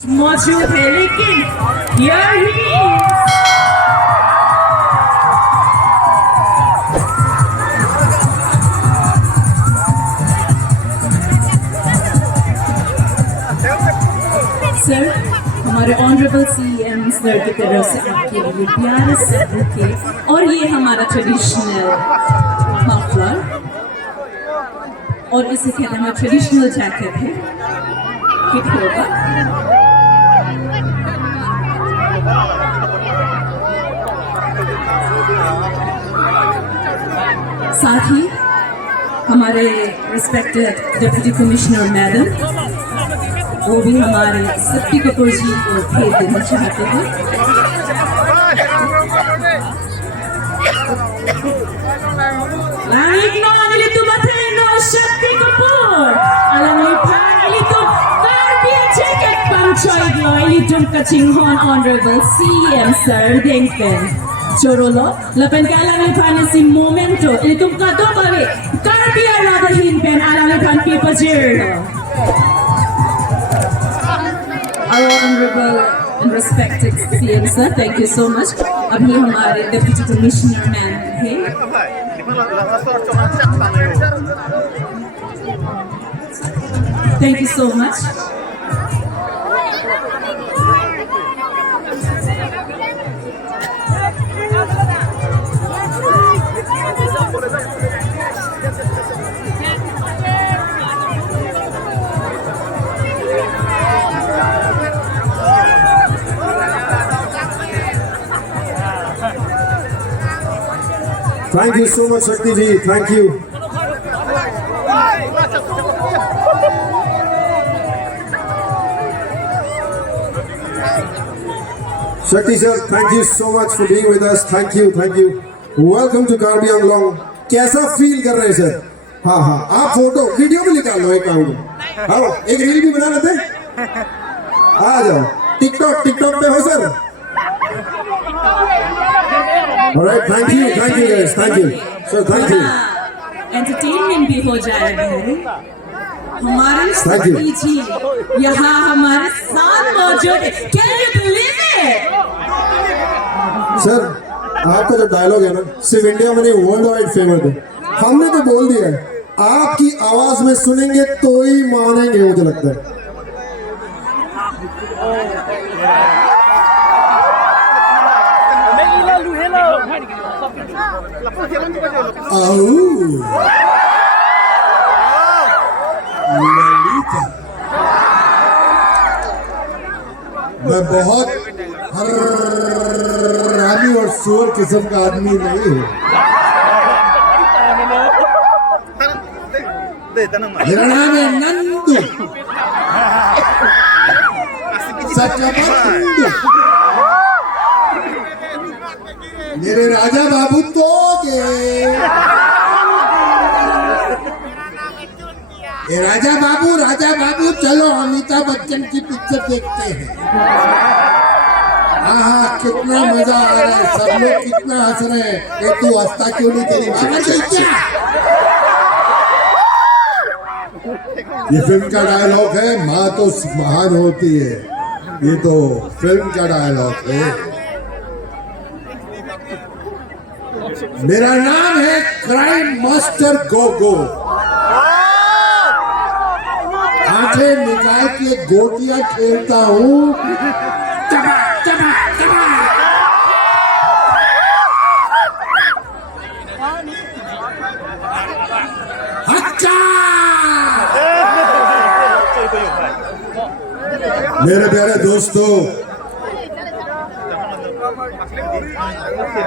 मौजूद है लेकिन here he is. सर हमारे ऑनरेबल सीएम सर की तरफ से आपके लिए प्यारे से बुके और ये हमारा ट्रेडिशनल मफलर और इसे कहते हैं ट्रेडिशनल जैकेट है हिट होगा। साथ ही हमारे रिस्पेक्टेड डिप्टी कमिश्नर मैडम वो भी हमारे शक्ति कपूर जी को भेज देना चाहते हैं। Shakti Kapoor Honorable CM Sir Denken Jorolo lapan ka alam nipan si momento itong kato kami karbiya nadahin pen alam nipan kipajero. Our Honorable and respected CM Sir, thank you so much. अभी हमारे Deputy Commissioner मैम थे। Thank you so much. Thank you so much, Shakti ji. Thank you. Shakti sir, thank you so much for being with us. Thank you, thank you. Welcome to Karbi Anglong. कैसा feel कर रहे हैं sir? हाँ हाँ, आप photo video भी निकाल लो एक काम को। हाँ, एक रील भी बना लेते हैं। आ जाओ। टिकटॉक पे हो sir? Alright, thank you guys, thank you. Sir, thank you. Entertainment भी हो जाएगा हमारे शक्ति जी यहाँ हमारे साथ मौजूद है। Can you believe it? Sir, आपका जो डायलॉग है ना, सिर्फ इंडिया में नहीं वर्ल्ड वाइड फेमस है। हमने तो बोल दिया है, आपकी आवाज में सुनेंगे तो ही मानेंगे, मुझे लगता है। मैं बहुत हरामी और शोर किस्म का आदमी नहीं हूँ। मेरा नाम है नंदू, सचबंदू। मेरे राजा बाबू तो राजा बाबू चलो अमिताभ बच्चन की पिक्चर देखते हैं। हाँ कितना मजा आ रहा है, सब लोग कितना हंस रहे हैं। ये तू हंसता क्यों नहीं, तेरी मामा क्या? ये फिल्म का डायलॉग है, माँ तो महान होती है। ये तो फिल्म का डायलॉग है। मेरा नाम है क्राइम मास्टर गोगो। आंखें निकाल के गोटियां खेलता हूँ। मेरे प्यारे दोस्तों,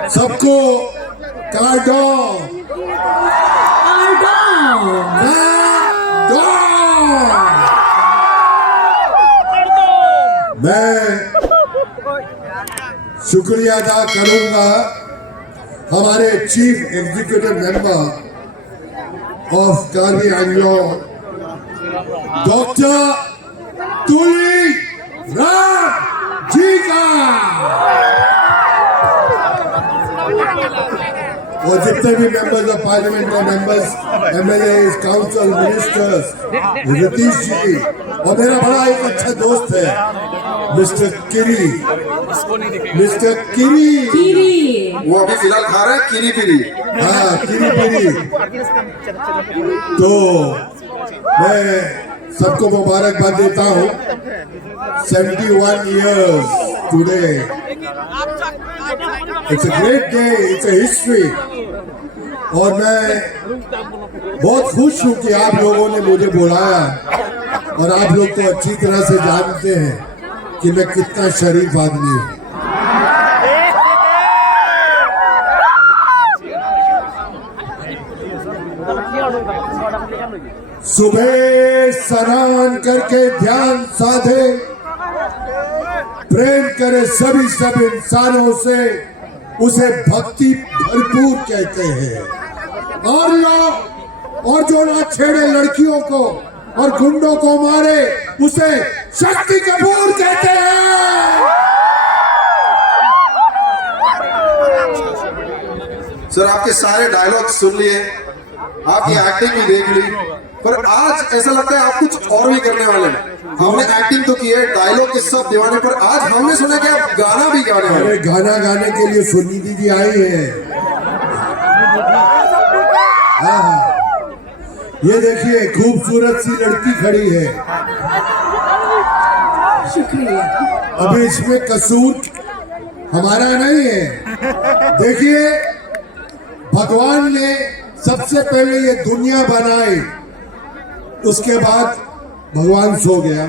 सबको मैं शुक्रिया अदा करूंगा हमारे chief executive member of Karbi Anglong doctor Tuli Ram ji का, और जितने भी मेंबर्स ऑफ पार्लियामेंट और members MLA council ministers Nitish ji और मेरा बड़ा एक अच्छा दोस्त है मिस्टर किरी। मिस्टर किरी, कीरी। वो अभी फिलहाल खा रहे हैं किरी पिरी। हाँ किरी पिरी। तो मैं सबको मुबारकबाद देता हूँ। 71 years today. It's a great day. It's a history. और मैं बहुत खुश हूँ कि आप लोगों ने मुझे बुलाया, और आप लोग तो अच्छी तरह से जानते हैं कि मैं कितना शरीफ आदमी हूँ। सुबह स्नान करके ध्यान साधे, प्रेम करे सभी सब इंसानों से, उसे भक्ति भरपूर कहते हैं। और जो ना छेड़े लड़कियों को और गुंडों को मारे, उसे शक्ति कपूर कहते हैं। सर आपके सारे डायलॉग सुन लिए, आपकी एक्टिंग भी देख ली, पर आज ऐसा लगता है आप कुछ और भी करने वाले हैं। हमने एक्टिंग तो की है, डायलॉग के सब दीवाने, पर आज हमने सुना कि आप गाना भी गाने वाले अरे हैं। गाना गाने के लिए सुन्नी दीदी आई है। हाँ, ये देखिए खूबसूरत सी लड़की खड़ी है। शुक्रिया। अभी इसमें कसूर हमारा नहीं है। देखिए, भगवान ने सबसे पहले ये दुनिया बनाई, उसके बाद भगवान सो गया।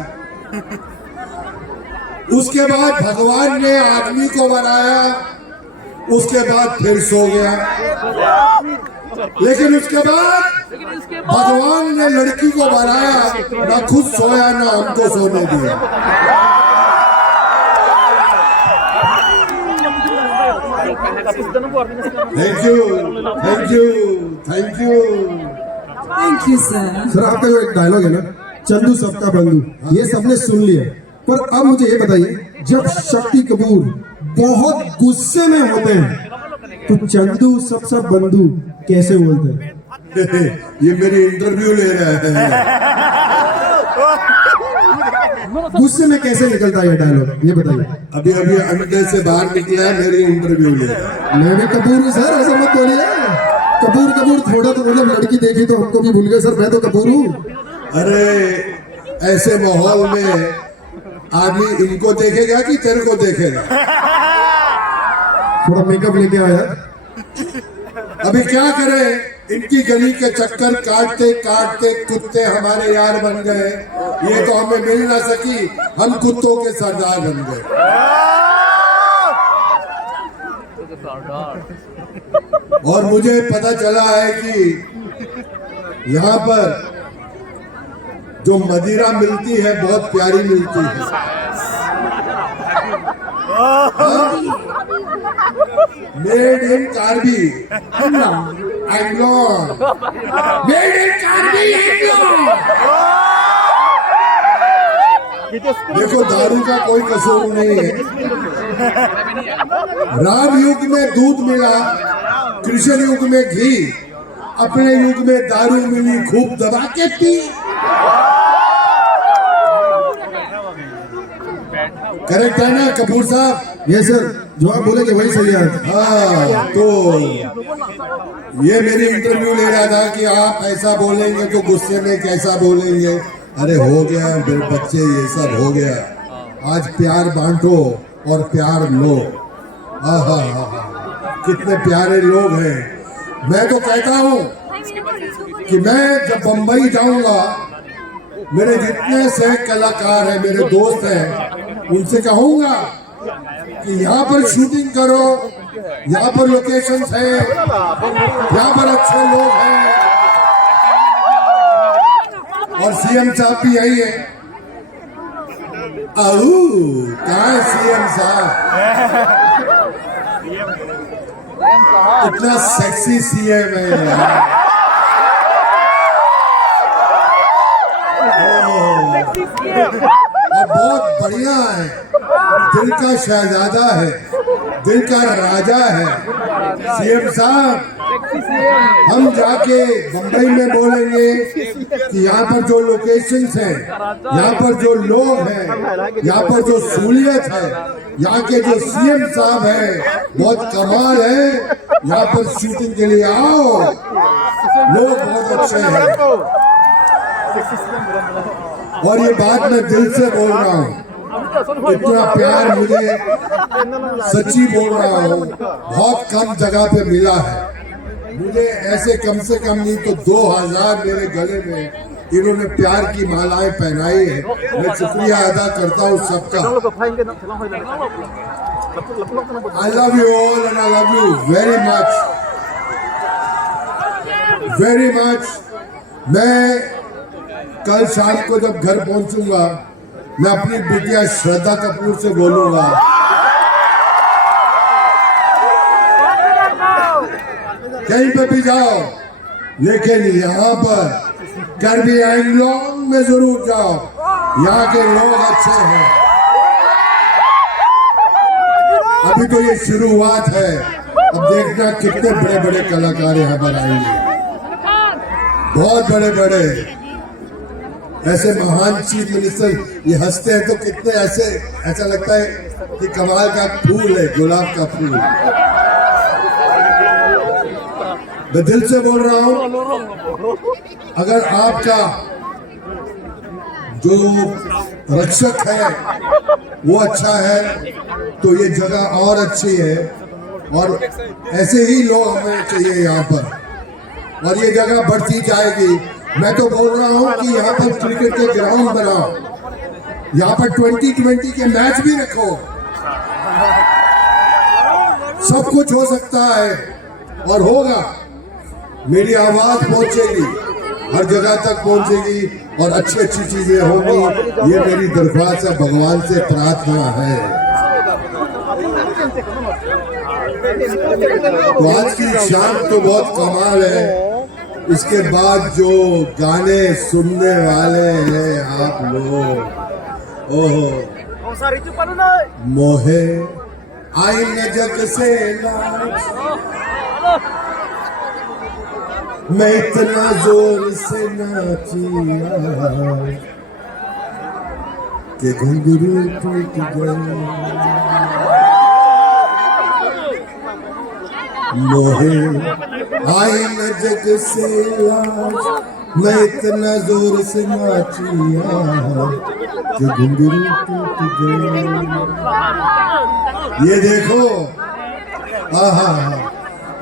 उसके बाद भगवान ने आदमी को बनाया, उसके बाद फिर सो गया। लेकिन उसके बाद भगवान ने लड़की को बनाया, ना खुद सोया ना हमको सोने दिया। Thank you, thank you, thank you. Thank you sir. Sir आपका जो एक डायलॉग है ना, चंदू सबका बंधु, ये सबने सुन लिया, पर अब मुझे ये बताइए, जब शक्ति कपूर बहुत गुस्से में होते हैं तो चंदू सब बंधु कैसे बोलते हैं? ये मेरी इंटरव्यू ले रहा है। गुस्से में कैसे निकलता है ये डायलॉग, ये बताइए। अभी अभी अंडे से बाहर निकला है, मेरी इंटरव्यू ले रहा है। मैं भी कपूर हूँ सर, ऐसा मत बोलिए। कपूर थोड़ा तो मतलब लड़की देखी तो हमको भी भूल गए सर, मैं तो कपूर हूँ। अरे ऐसे माहौल में आदमी इनको देखेगा कि तेरे को देखेगा? थोड़ा मेकअप लेके आया। अभी क्या करें, इनकी गली के चक्कर काटते काटते कुत्ते हमारे यार बन गए। ये तो हमें मिल ना सकी, हम कुत्तों के सरदार बन गए। और मुझे पता चला है कि यहाँ पर जो मदिरा मिलती है बहुत प्यारी मिलती है। Made in Karbi Anglong, made in Karbi Anglong. देखो दारू का कोई कसूर नहीं है। राम युग में दूध मिला, कृष्ण युग में घी, अपने युग में दारू मिली, खूब दबा के पी। करेक्ट है ना कपूर साहब? ये सर जो आप बोलेंगे वही सही है। हाँ, तो ये मेरी इंटरव्यू ले रहा था कि आप ऐसा बोलेंगे तो गुस्से में कैसा बोलेंगे। अरे हो गया मेरे बच्चे, ये सब हो गया। आज प्यार बांटो और प्यार लो। आहा, कितने प्यारे लोग हैं। मैं तो कहता हूँ कि मैं जब बंबई जाऊंगा, मेरे जितने से कलाकार हैं, मेरे दोस्त हैं, उनसे कहूंगा कि यहाँ पर शूटिंग करो, यहाँ पर लोकेशंस हैं, यहाँ पर अच्छे लोग हैं। और सीएम साहब भी यही है। कहाँ है सीएम साहब? इतना सेक्सी सीएम है यार। और बहुत बढ़िया है, दिल का शहजादा है, दिल का राजा है सीएम साहब। हम जाके बंबई में बोलेंगे कि यहाँ पर जो लोकेशंस हैं, यहाँ पर जो लोग हैं, यहाँ पर जो सहूलियत है, यहाँ के जो सीएम साहब हैं बहुत कमाल है, यहाँ पर शूटिंग के लिए आओ, लोग बहुत अच्छे हैं। और ये बात मैं दिल से बोल रहा हूँ, इतना प्यार मुझे सच्ची बोल रहा हूँ बहुत कम जगह पे मिला है। मुझे ऐसे कम से कम नहीं तो 2000 मेरे गले में इन्होंने प्यार की मालाएं पहनाई है। मैं शुक्रिया अदा करता हूँ सबका। I love you all and I love you very much, very much. मैं कल शाम को जब घर पहुंचूंगा, मैं अपनी बिटिया श्रद्धा कपूर से बोलूंगा कहीं पे भी जाओ, लेकिन यहाँ पर कार्बी एंगलोंग में जरूर जाओ, यहाँ के लोग अच्छे हैं। अभी तो ये शुरुआत है, अब देखना कितने बड़े बड़े कलाकार यहाँ पर आएंगे, बहुत बड़े बड़े ऐसे महान चीफ मिनिस्टर। ये हंसते हैं तो कितने ऐसा लगता है कि कमाल का फूल है, गुलाब का फूल। मैं दिल से बोल रहा हूं, अगर आपका जो रक्षक है वो अच्छा है तो ये जगह और अच्छी है, और ऐसे ही लोग हमें चाहिए यहाँ पर, और ये जगह बढ़ती जाएगी। मैं तो बोल रहा हूं कि यहाँ पर क्रिकेट के ग्राउंड बनाओ, यहाँ पर 2020 के मैच भी रखो, सब कुछ हो सकता है और होगा। मेरी आवाज पहुंचेगी, हर जगह तक पहुंचेगी और अच्छी अच्छी चीजें होंगी। ये मेरी दरख्वास्त है, भगवान से प्रार्थना है। तो आज की शाम तो बहुत कमाल है। इसके बाद जो गाने सुनने वाले हैं आप लोग, ओहो मोहे आई न जग से लाज, मैं इतना जोर से नाचिया कि घुंघरू टूट गए। मोहे आई न जग से लाज, मैं इतना जोर से नाचिया कि घुंघरू टूट गए। ये देखो, आहा,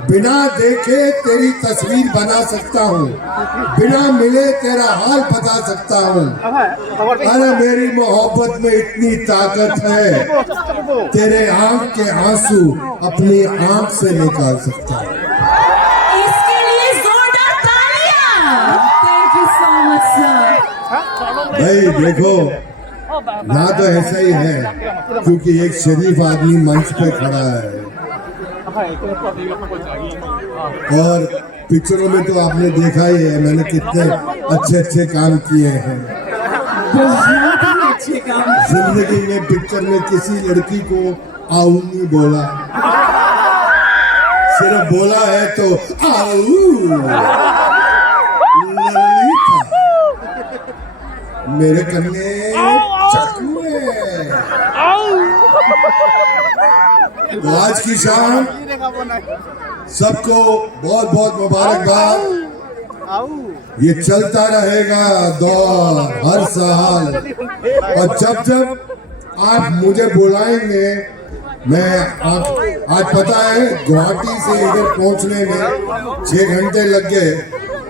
बिना देखे तेरी तस्वीर बना सकता हूँ, बिना मिले तेरा हाल बता सकता हूँ। अरे मेरी मोहब्बत में इतनी ताकत है, तेरे आंख के आंसू अपनी आंख से निकाल सकता हूँ। इसके लिए जोरदार तालियां। Thank you so much sir. भाई देखो, यहाँ तो ऐसा ही है, क्योंकि एक शरीफ आदमी मंच पे खड़ा है, और पिक्चरों में तो आपने देखा ही है मैंने कितने अच्छे अच्छे काम किए हैं। बहुत ही अच्छे काम। जिंदगी में पिक्चर में किसी लड़की को आऊ नहीं बोला, सिर्फ बोला है तो आऊ। ललिता मेरे कन्ने चकमे। तो आज की शाम सबको बहुत बहुत मुबारकबाद। ये चलता रहेगा दौर हर साल, और जब जब आप मुझे बुलाएंगे, मैं आज पता है गुवाहाटी से इधर पहुंचने में 6 घंटे लग गए,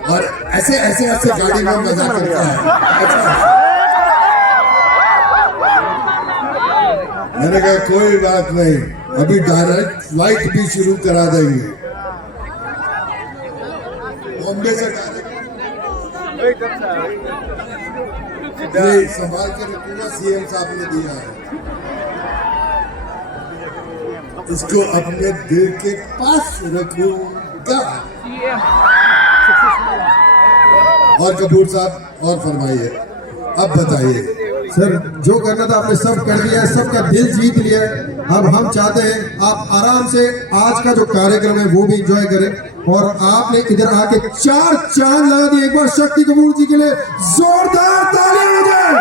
और ऐसे ऐसे ऐसे गाड़ी में मजा करता है। मैंने कहा कोई बात नहीं, अभी डायरेक्ट फ्लाइट भी शुरू करा देंगे बॉम्बे से डायरेक्ट। संभाल कर रखूंगा, सीएम साहब ने दिया है, इसको अपने दिल के पास रखूंगा। और कपूर साहब और फरमाइए, अब बताइए सर जो करना था आपने सब कर दिया है, सबका दिल जीत लिया है। अब हम चाहते हैं आप आराम से आज का जो कार्यक्रम है वो भी एंजॉय करें। और आपने इधर आके 4 चांद लगा दिए। एक बार शक्ति कपूर जी के लिए जोरदार तालियां हो जाए।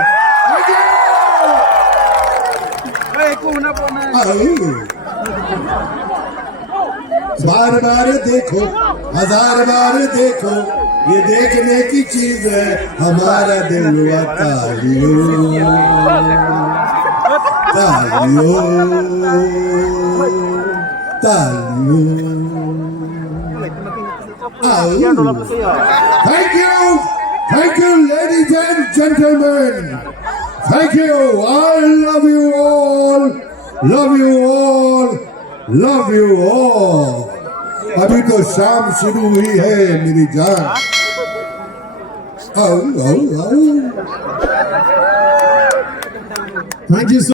बार बार देखो, 1000 बार देखो, ये देखने की चीज है हमारा दिल हुआ तालियों तालियों तालियों। Thank you, ladies and gentlemen. Thank you. I love you all. Love you all. Love you all. अभी तो शाम शुरू हुई है मेरी जान। आओ आओ आओ। Thank you.